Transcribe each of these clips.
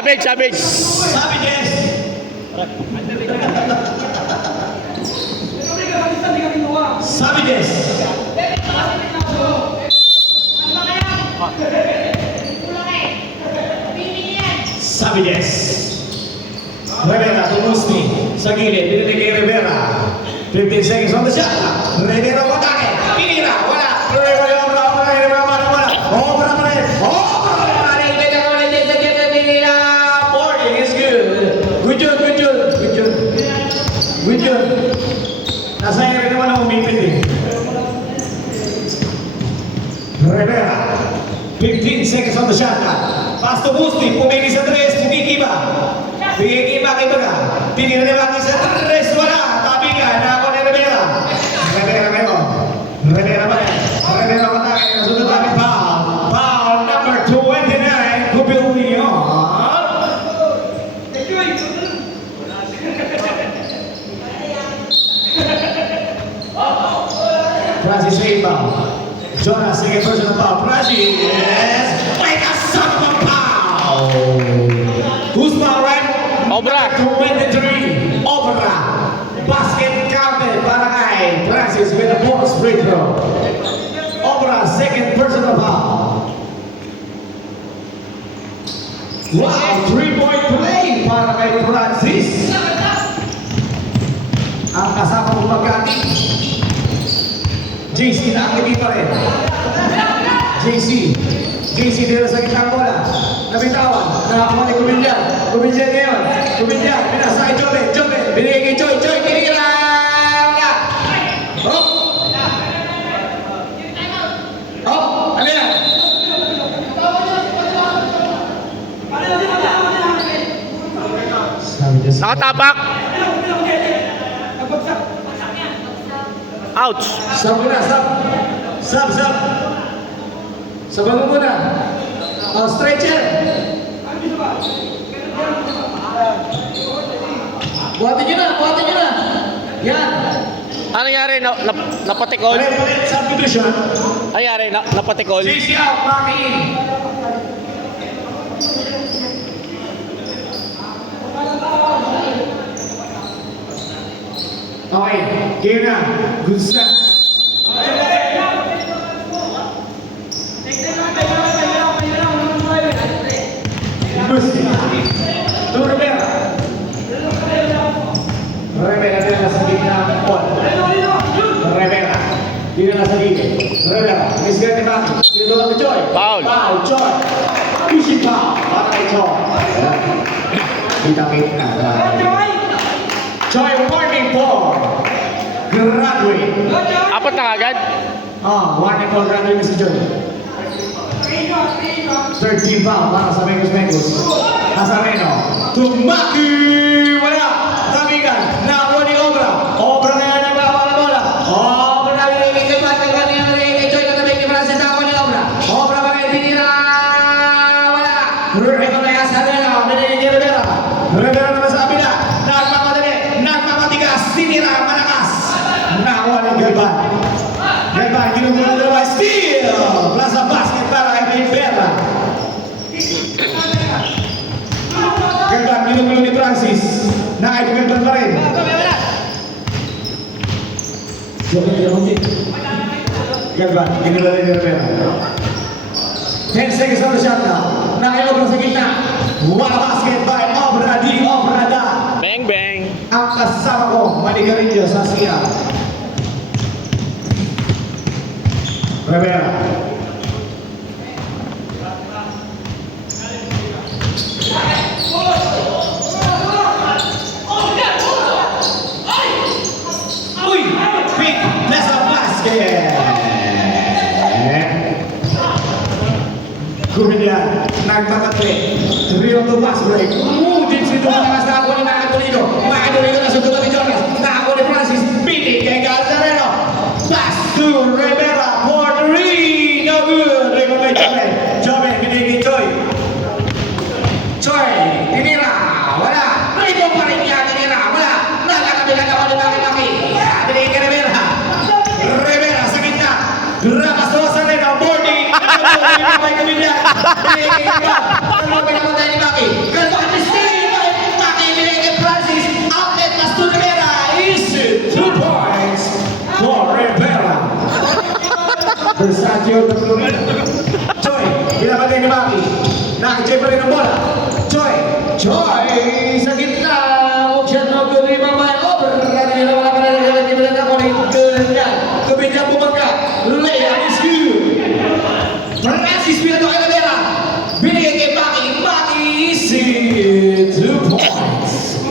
Savage, savage. Savages. Savages. Savages. Rivera tumusni sa gilid, binili kay Rivera. 15 seconds on the shot. Rivera matake. Pinira, wala. Rivera wala. Obra pa rin. Boarding is good. Good job. Nasa rin naman ang umipit eh. Rivera. 15 seconds on the shot clock. Pass to Busti. Pumili sa tres. Tumikiba. Tumikiba kay Baga. Tinira ni Baga sa tres. Wala. Tabi ka. Nako ni Rivera. Rivera ngayon. Rivera ba yan? Rivera matake. Nasunod namin foul. Foul number 29. Kubil Leon. Francis rebound. Jonas, second personal foul. Francis, like a son of a foul. Who's foul, right? Obra. 23. Obra. Basket counted para kay Francis with a bonus free throw. Obra, second personal foul. Wow, 3-point play para kay Francis. Ang kasama ko magkati. JC, nakakiti pa rin. JC dito sa gitang bola. Nabitawan. Nakakuha ni Kubilyan. Kubilyan ngayon. Kubilyan. Pinasa kay Jobe. Binigay kay Joy. Tinira! Ano yan? Nakatapak. Ouch. Sub muna. Sabahan mo muna. Stretcher. Buhatin nyo na. Yan. Ano nangyari? Napatikol? Palit. Substitution. Ano nangyari? Napatikol? JC out. Maki in. Okay. Game na. Goods na. Busti. To Rivera. Rivera din nasa gitna ng ball. Rivera. Dito nasa gilid. Rivera. Misgat ni Maki. Dito lang ni Joy. Foul. Joy. Fishing foul. Para kay Joy. Kita na. Joy warning for graduate. Apat na kagad? Warning for graduate na si Joy. 13 foul para sa Mekos. Nazareno. Tumaki! Wala! Tabigan. Nakuha ni Obra. Obra na yan ang bola. Obra na binigay kay Pat. Kay Joy katabi ni Francis. Nakuha ni Obra. Obra ba kayo tinira? Wala! Ito na yan sa Rivera. Binigay ni Rivera. Rivera naman sa kabila. Nagpapatigas. Tinira. Malakas. Nakuha ni Galvan. Ginugulo na naman. Steal! Plaza basket para kay Rivera. Galvan, ginugulo ni Francis. Galvan pa rin. Galvan, ginugulo ni Rivera. 10 seconds on the shot now. Obra sa gitna. Wala basket by Obra di Obrada. Bang, bang. Ang kasama ko, Manigarillo sa siya. Rivera. Uy! Big nasa basket! Kubilyan, nagpapatli. 3 on the pass break. Din si Tumakas na ako ni Makatulino. Makatulino na sa Tumakas ni Jonas. Na ako ni Francis. Bitig kay Galzareno. Pass to Rivera for 3. No good. Recommend Jobe. Binigay Joy. Tinira. Wala. Ribo pa rin niya. Tinira. Wala. Nakakabila ka ni Maki. Binigay kay Rivera. Rivera sa gitna. Rapasosa rin ang boarding. May Kubilyan. Binigay kay Galvan. Ano ba naman tayo ni Maki? Galvan. Choi na Florida. Choi, pinapatay ni Maki. Naki-Choi pa rin ang bola. Choi, Choi, sa gitna. Option ng Guri Mamay. Over. Kanina wala pa rin nagkakalit ako na yung ganyan. Kabigyan bumangka. Leia is good. Francis Pinto kay Rivera. Binigay kay Maki. Maki is 2 points.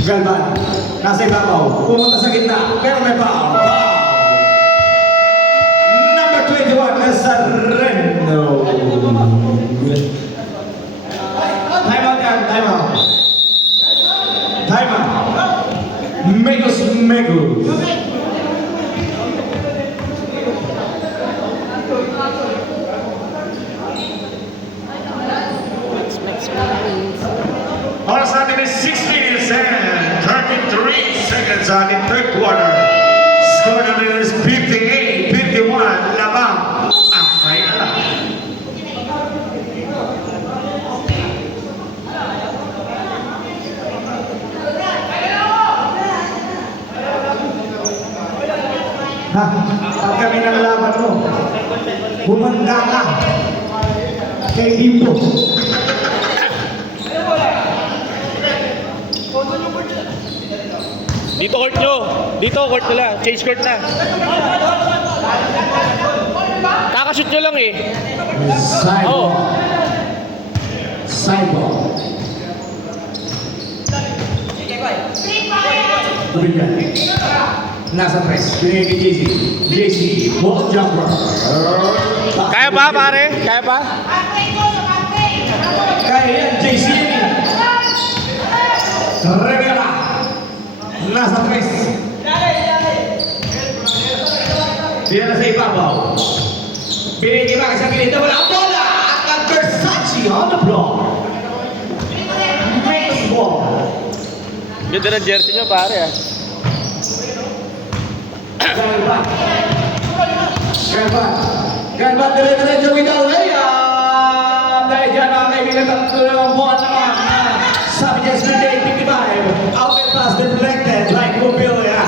Galvan, nasa ibabaw, pumunta sa gitna, pero may foul. Number 21, Nazareno. Time out yan, time out. Time out. Megos. Oras natin is 6 minutes and 33 seconds on the third quarter. Score natin is 58-51. Labang ang final. Ha? Pag kami nalaban mo, bumanda ka kay Bimbo. Dito court nyo. Dito court nila. Change court na. Kakashoot nyo lang eh. Cyborg. Oh. Cyborg. Tubigan. Nasa press. Binigay kay JC. JC, wall jumper. Kaya pa pare? Kaya pa? Kaya yan, JC. Rivera. Nasa press. Diyan na sa ibabaw. Binigay ba sa gilid na wala ang bola. At ang Versace on the floor. Makes ball. Ganda ng jersey nyo pare ah. Galvan dire-diretso without layup. Dahil dyan mga kaibigan, tatlong buwan naman. Sabi niya, speed 55. Outlet pass deflected like Mobilia.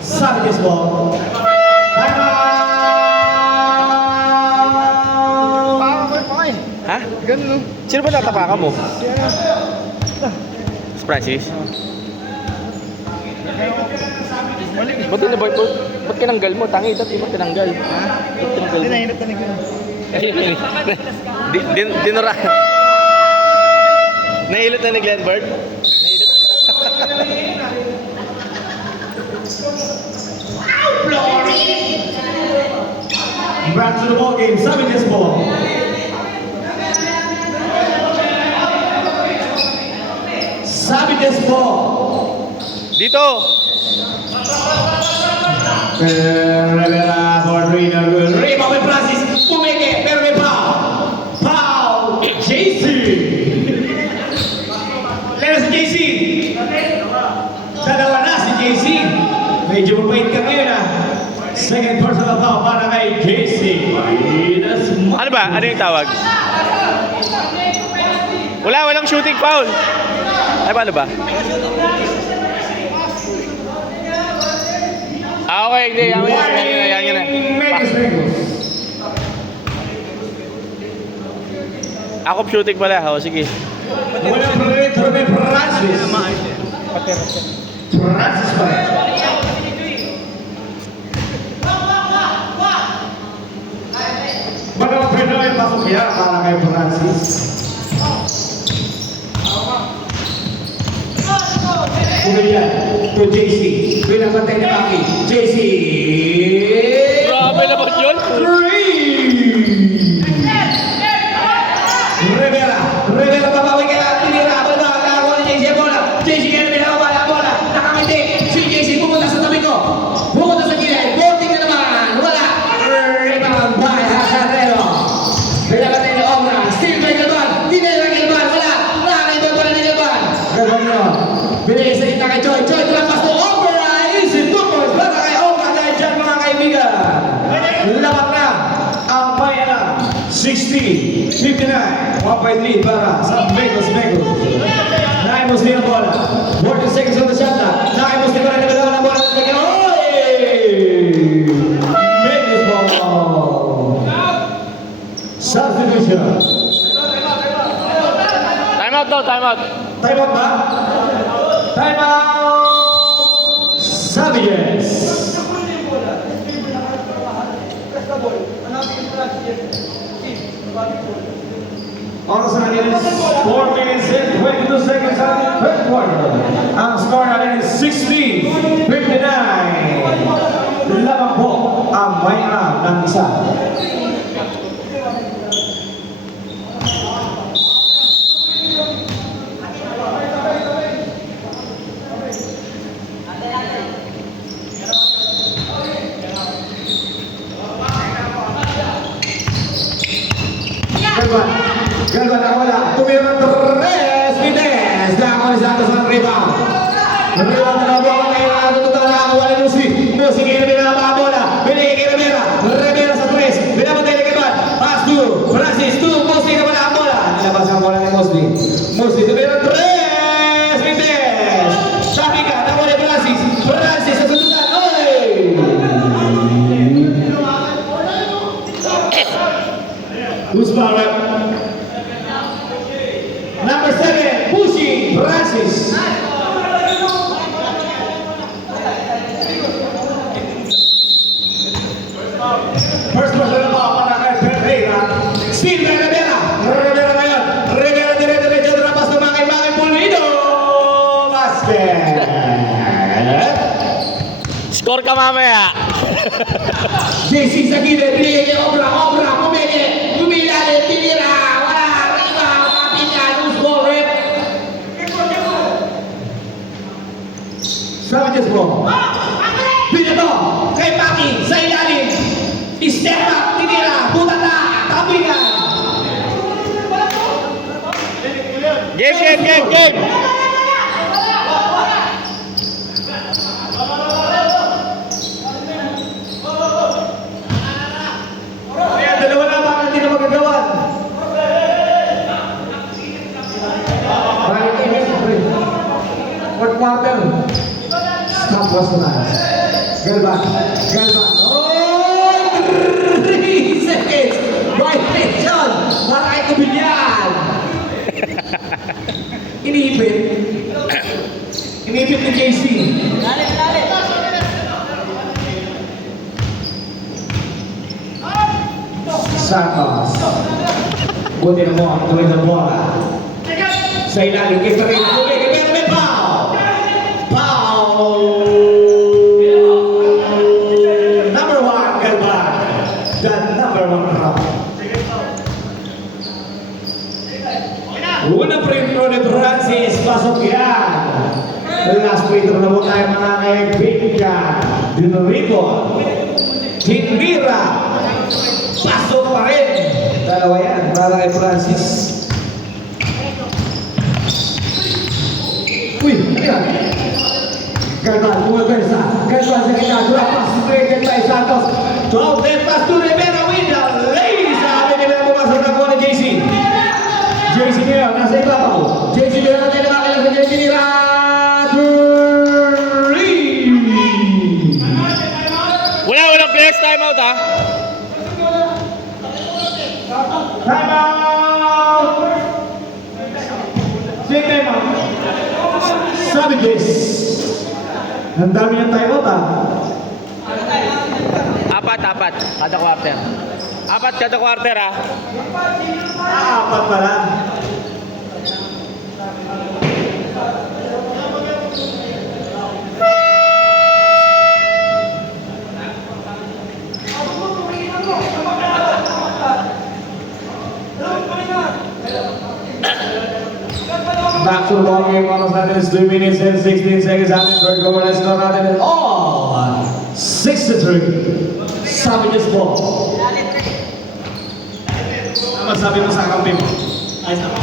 Sabi niya, ball. Time out! Ha? Ganun. Sino ba tatapakan mo? Si Francis? Ba't tinabay po? Ba't kinanggal mo? Tangi, dati ba't tinanggal? Ba't tinanggal mo? Dinahirap na Dinura. Nahilot na ni Glenbert? Nahilot. Back to the ball game. Sabi niya, ball. Sabi niya, ball. Dito! Rivera for Rino. Rebound by Francis. Pumike, pero may foul. Foul, JC. Lera si JC. Dalawa na si JC. Medyo mabait ka ngayon ah. Second personal foul para kay JC. Ano ba? Ano yung tawag? Walang shooting foul. Ay, paano ba? Ah, okay. Hindi. Yan na. Ako shooting pala. O, sige. Walang retro ni Francis. Francis pa rin. Mga Pinoy pasok yan para kay Francis. Kumilian to JC. Pinapatay ni Maki. JC. Grabe naman yun. Rivera papawi kaya tinira. Bola, nakakuha ni JC bola. JC kaya pinakawala bola. Nakamiti. Si JC pumunta sa tabi ko. Pumunta sa gilid. Boarding na naman. Wala. Rebound by Hazareno. Pinapatay ni Obra. Still by Galvan. Tinira Galvan. Wala. Nakakaibon pa rin ni Galvan. Galvan yun. Binigay sa kita kay Joy. Joy tulampas to Obra. Easy 2 points. Para kay Obra. Dahil dyan mga kaibigan. Laban na ang bayan. 60-59. 1 lead para sa Megos. Naimos din ang bola. 40 seconds on the shot clock. Naimos din pa rin ang bola. Megos Substitution. Time out daw, time out. Time out ba? Time out! Savages! Oras na natin is 4 minutes and 22 seconds at the third quarter. Ang score natin is 60-59. Lamang po ang may aram ng isa. Galvan nakawala. Tumira ng 3 Mites. Nakawala sa atas ng rebound. Rebound na nabuha ang ngayon. Ang total nakawala ni Musi. Musi kaya na mga bola. Binigay kay Rivera. Rivera sa 3. Binabantay na Galvan. Pass to Francis. To Musi na wala ang bola. Nilabas ang bola ni Musi. Musi tumira ng 3 Mites. Sabi ka. Nakawala ni Francis. Francis sa sundutan. Oy! Who's Barrett? Number 7, pushing Francis. First person na para kay Ferreira. Still kay Rivera. Rivera ngayon. Rivera dire-diretso na pas na mga Pulido. Basket. Score ka mamaya. JC sa gilid. Binigay niya obra. Pumili. Lumilalim. Tinira. Wala. Riba. Mapinya. Loose ball. Rip. Savages ball. Pinato. Kay Paki. Sa ilalim. Step up. Tinira. Butata. Tapingan. Game. Ayan, dalawa na baka hindi na magagawan. Balik kayo, Mr. Fourth quarter. Stopwatch na. Galvan. Oh! 3 seconds. Violation. Maray ko binyan. Iniipit ni JC. Santos. Buti na mo ang tuloy ng bola. Sa ilalim kay Ferreira. Pero may foul. Number 1, Galvan. The number 1 round. Unang free throw ni Francis. Pasok yan. Last free throw na mo tayo mga kaibigan. Dinorico. Tinira. Pasok pa rin. Dalawa yan para kay Francis. Uy, ano yan? Galvan, pumapersa. Galvan sa kanya. Drop pass to Greg by Santos. 12 pass to Rivera with the ladies. Sabi nila pumasok na po ni JC. JC ngayon, nasa ibabaw. JC nila natin nakakailang sa JC ni Raduri. Walang players time out ha. Time out! Sige, time out. Savages. Ang dami ng time out ha. Apat. Kada quarter. Apat kada quarter ha. Apat pala. Back to the ball game. Oras natin is 2 minutes and 16 seconds. Ating third quarter. Score natin is all 63. Savages ball. Ano sabi mo sa kampi mo? Ayos na po.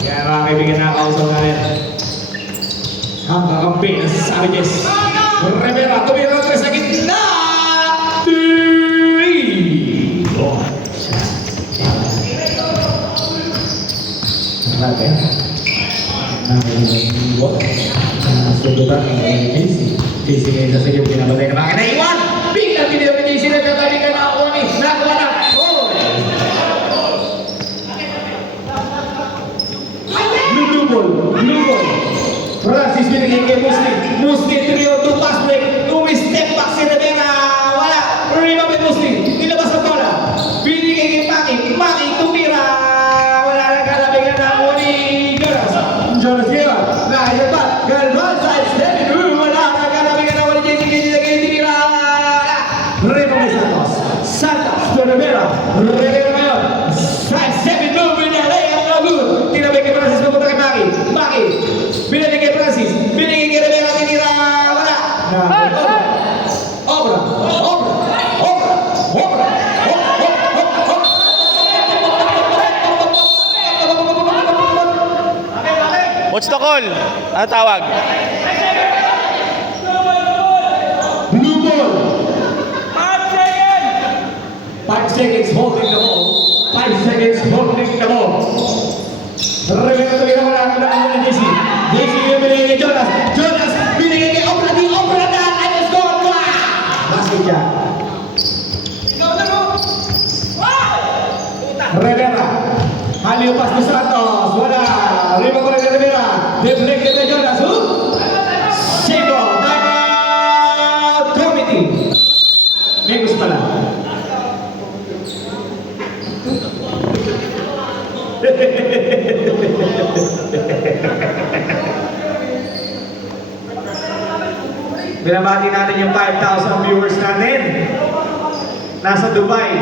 Kaya mga kaibigan na kausap natin. Ang kakampi ng Savages. Rivera, tumira 3 sa gitna. 3. Natin. Sudutan ng JC. JC ngayon sa sige pinabantay na bakit naiwan. Biglang pinili ng JC na katabi ka na ako ni Musti trio to pass break. Umi-step back si Rivera. Wala. Rebound by Musti. Nilabas ang bola. Binigay kay Maki. Maki tumira. Wala na kalabigan ng uli. Jonas Guerra. Nahayag pa. Galvan side step. Wala na kalabigan ng uli. JC tumira. Rebound by Santos. Santos to Rivera. Rivera ngayon. Side step. Layup no good. Tinabay kay Francis. Pupunta kay Maki. Maki. Binigay kay Francis. Binigay kay Rivera. Tinira. Wala. Obra. What's the call? Ano tawag? Blue ball. 5 seconds holding the ball. 5 seconds holding the ball. Rivera tuloy na wala ang nakuha ni JC. JC yung binigay kay Jonas. Jonas binigay kay Obra. Di Obra na. Let's go. Basket siya. Rivera. Halio pas ni Santos. Wala. Rima ko kay Rivera. Deflect kay Jonas. Sego. Timeout committee. Megos pala. Binabati natin yung 5,000 viewers natin. Nasa Dubai.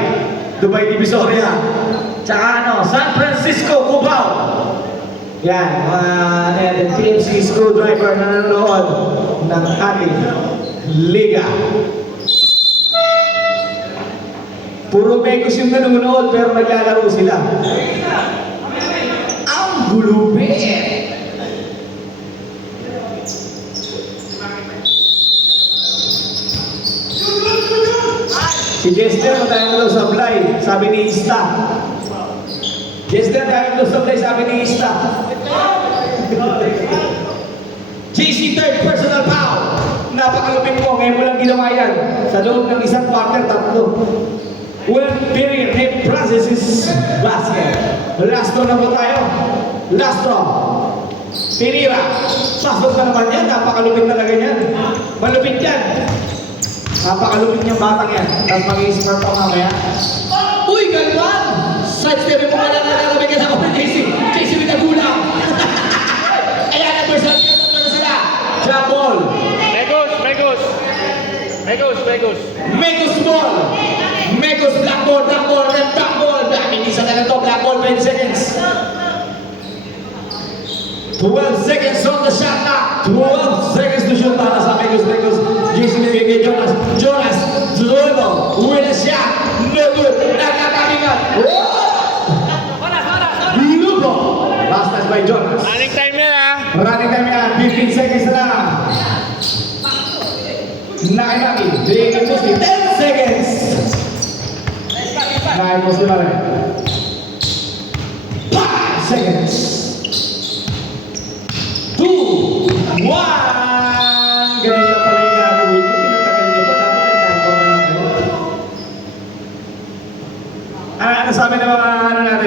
Dubai Divisoria. Tsaka San Francisco, Cubao. Yan, mga PMC screwdriver na nanonood ng ating liga. Puro Megos yung nanonood pero naglalaro sila. Ang gulupit! Si Jester, matayin daw sa fly, sabi ni Ista. Jester, matayin daw sa fly, sabi ni Ista. JC third personal foul. Napakalupit mo, ngayon mo lang ginawa yan. Sa loob ng isang quarter, 3. Well, period, hey, process is basket. Last draw na po tayo. Last draw. Pinira. Pasok na naman yan, napakalupit talaga yan. Malupit yan. Napakalupit niyang batang yan. Tapos mag-i-score pa mamaya. Uy, Galvan! Side step mo pala na nagkakabay ka sa open JC. JC with the gulang. Ayan, ang first half yun na sila. Jump ball. Megos ball. Megos black ball, left back ball. Hindi sa na to, black ball, 20 seconds. 12 seconds on the shot clock. 12 seconds to shoot para sa Megos. JC bibigay Jonas. Jonas, dribble, with a shot. No good. Nakakabingan. Blue ball. Last touch by Jonas. Running time yan Running time yan. 15 seconds na lang. Nakimaki. Bigay mo 10 seconds. Nakimaki mo sila rin. 5 seconds. 2, 1. Ganun na pala yung gagawin ko. Pinatagal niyo pa. Dapat nag-time na lang kayo. Ano sabi ng mga natin?